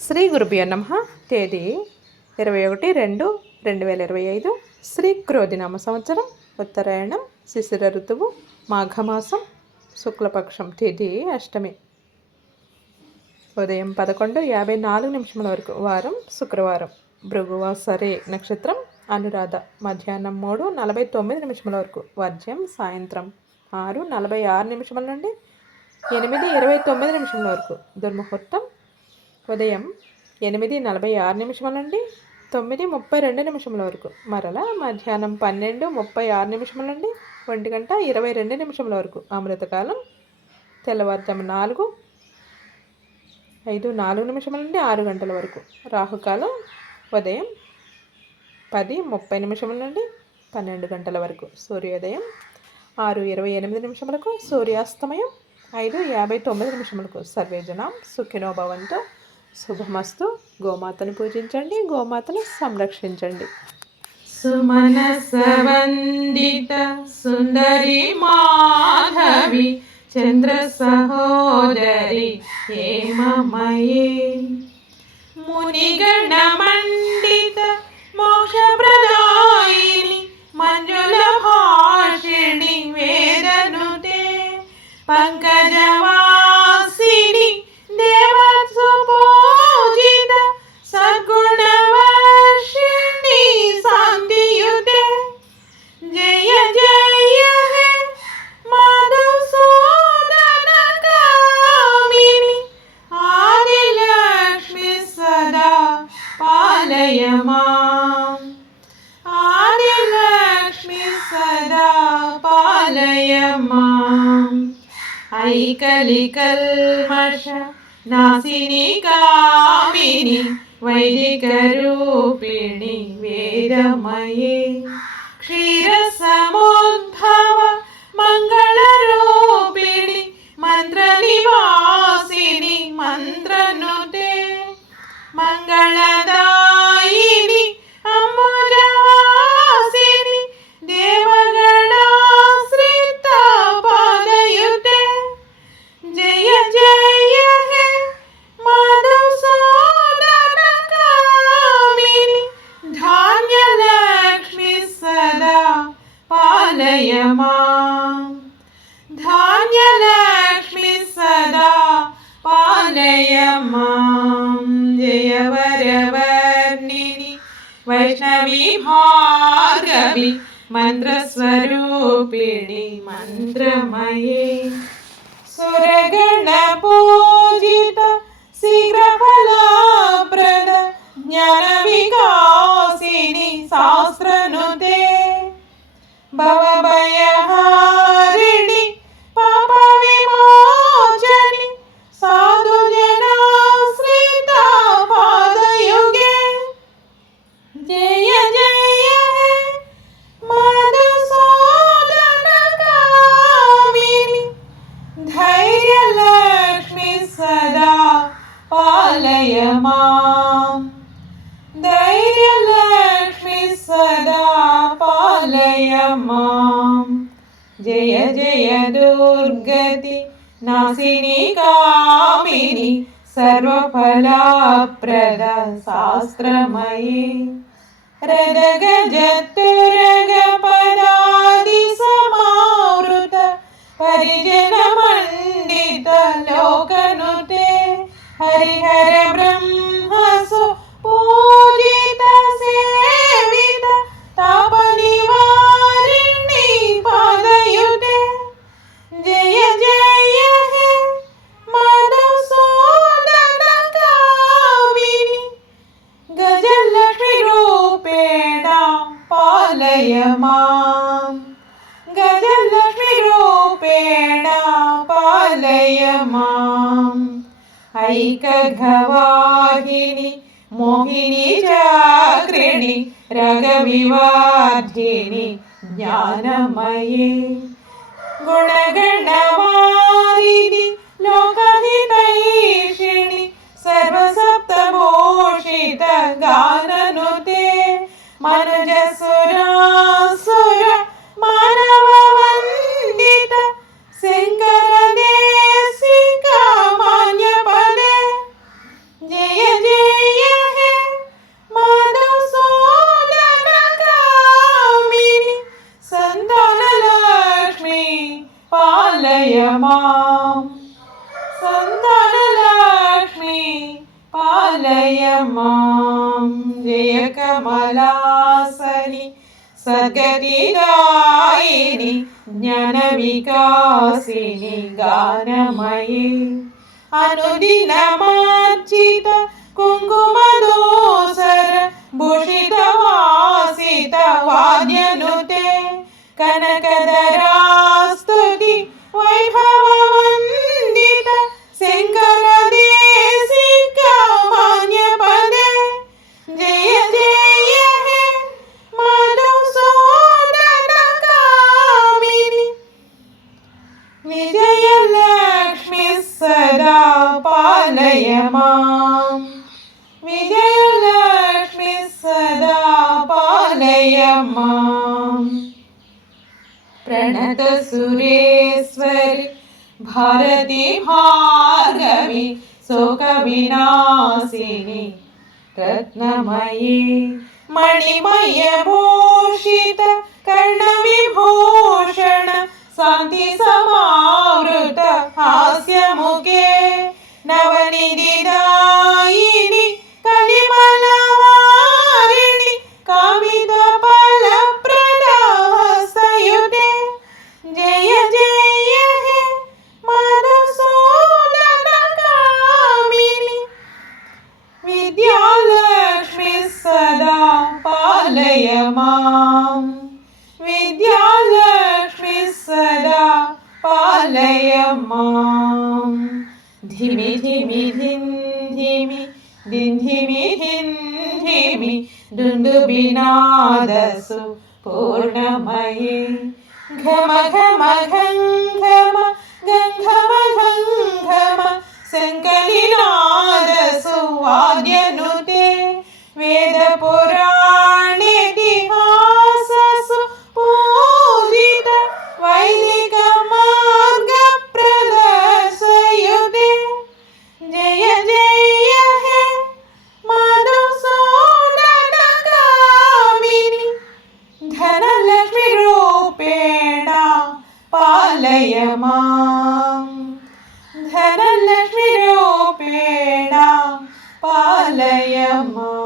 శ్రీ గురుభ్యో నమః. తేదీ 21/2/2025. శ్రీ క్రోధినామ సంవత్సరం, ఉత్తరాయణం, శిశిర ఋతువు, మాఘమాసం, శుక్లపక్షం, తేదీ అష్టమి. ఉదయం 11:54 వరకు. వారం శుక్రవారం. భృగువాసరే నక్షత్రం, అనురాధ. మధ్యాహ్నం 3:49 వరకు. వర్జ్యం సాయంత్రం 6:46 నుండి 8:29 వరకు. దుర్ముహూర్తం ఉదయం 8:46 నుండి 9:32 వరకు. మరలా మధ్యాహ్నం 12:36 నుండి 1:22 వరకు. అమృతకాలం తెల్లవారుజాము 4:05 నుండి 6 గంటల వరకు. రాహుకాలం ఉదయం 10:30 నుండి 12 గంటల వరకు. సూర్యోదయం 6:28 సూర్యాస్తమయం 5:59. సర్వేజనం సుఖినో భవంతు. శుభమస్తు. గోమాతను పూజించండి, గోమాతను సంరక్షించండి. సుమనసవందిత సుందరి మాధవి చంద్ర సహోదరి హేమమయే మునిగణ మండిత మోక్షప్రదాయిని మంజుల భాషిణి వేదనుతే పంకజవాసిని దేవత్సు పూజిత సద్గుణవర్షిణి శాంతియుతే జయ జయ హే మధుసూదన కామిని ఆదిలక్ష్మి సదా పాలయ మాం ఆదిలక్ష్మి సదా పాలయ మాం ఐకలికల్మష నాసిని కామిని వైదిక రూపిణి వేదమయే క్షీరసముద్భవ మంగళ రూపిణి మంత్ర నివాసిని మంత్రనుతే మంగళదాయిని అంబుజవాసిని దేవగణాశ్రిత పాదయుతే జయ జయ హే మధుసూదన కామిని ధాన్యలక్ష్మి సదా పాలయ మాం ధాన్యలక్ష్మి సదా పాలయ మాం జయ వరవర్ణిని వైష్ణవి భార్గవి మంత్రస్వరూపిణి మంత్రమయే సురగణ పూజిత శీఘ్రఫలప్రద జ్ఞాన వికాసిని శాస్త్రనుతే భవభయహారిణి పాప విమోచని సాధు జనాశ్రిత పాదయుగే జయ జయ హే మధుసూదన కామిని ధైర్యలక్ష్మి సదా పాలయ మాం ధైర్యలక్ష్మి సదా పాలయ మాం జయ జయ దుర్గతి నాసిని కామిని సర్వఫలప్రద శాస్త్రమయే రదగజతురగ పదాది సమావృత పరిజన మండిత లోకనుతే హరిహర బ్రహ్మసు పూజిత సేవిత తాప నివారిణి పాదయుతే జయ జయ హే మధుసూదన కామిని గజలక్ష్మి రూపేణ పాలయ మాం గజలక్ష్మి రూపేణ పాలయ మాం ఐకఘవాహిని మోహిని చాక్రిణి రగవివాధిని జ్ఞానమయే గుణగణవారిణి లోకహితైషిణి సర్వసప్తభూషిత గాననుతే మనుజసురాసుర మానవ వందిత శంకర దేశిక మాన్య పదే జయ జయ मां जय कमलासनि सद्गतिदायिनि ज्ञानविकासिनि गानमयि अनुदिनमार्जित कुङ्कुमदोसर भूषितवासित वाद्यनुते कनकधरास्तुति वैभववन्दित शङ्करदेशिका मान्यपदे जय जय हे मधुसूदनकामिनि विजयलक्ष्मी सदा पालय माम् विजयलक्ष्मी सदा पालय माम् प्रणत सुरेश्वरि भारती भार्गवी शोकविनाशिनी रत्नमयी मणिमयभूषित कर्णविभूषण शान्ति समावृत हास्यमुखे नवनिधिदायिनि कलिमलवारिणि कामितफलप्रदहस्तयुते जय जय हे मधुसूदनकामिनि विद्यालक्ष्मी सदा पालय माम् विद्यालक्ष्मी सदा पालय माम् धिमि धिमि धिं धिमि धिं धिमि धिं धिमि दुन्दुभिनादसु पूर्णमयि घम घम घं घम गं घम घं घम शङ्करिनादसु वाद्यनुते वेदपुराणेतिहाससु पूजित वैदिक मार्गप्रदर्शयुते जय जय हे मधुसूदनकामिनि धनलक्ष्मी रूपेण पालय माम् धनलक्ष्मी रूपेण पालय माम्।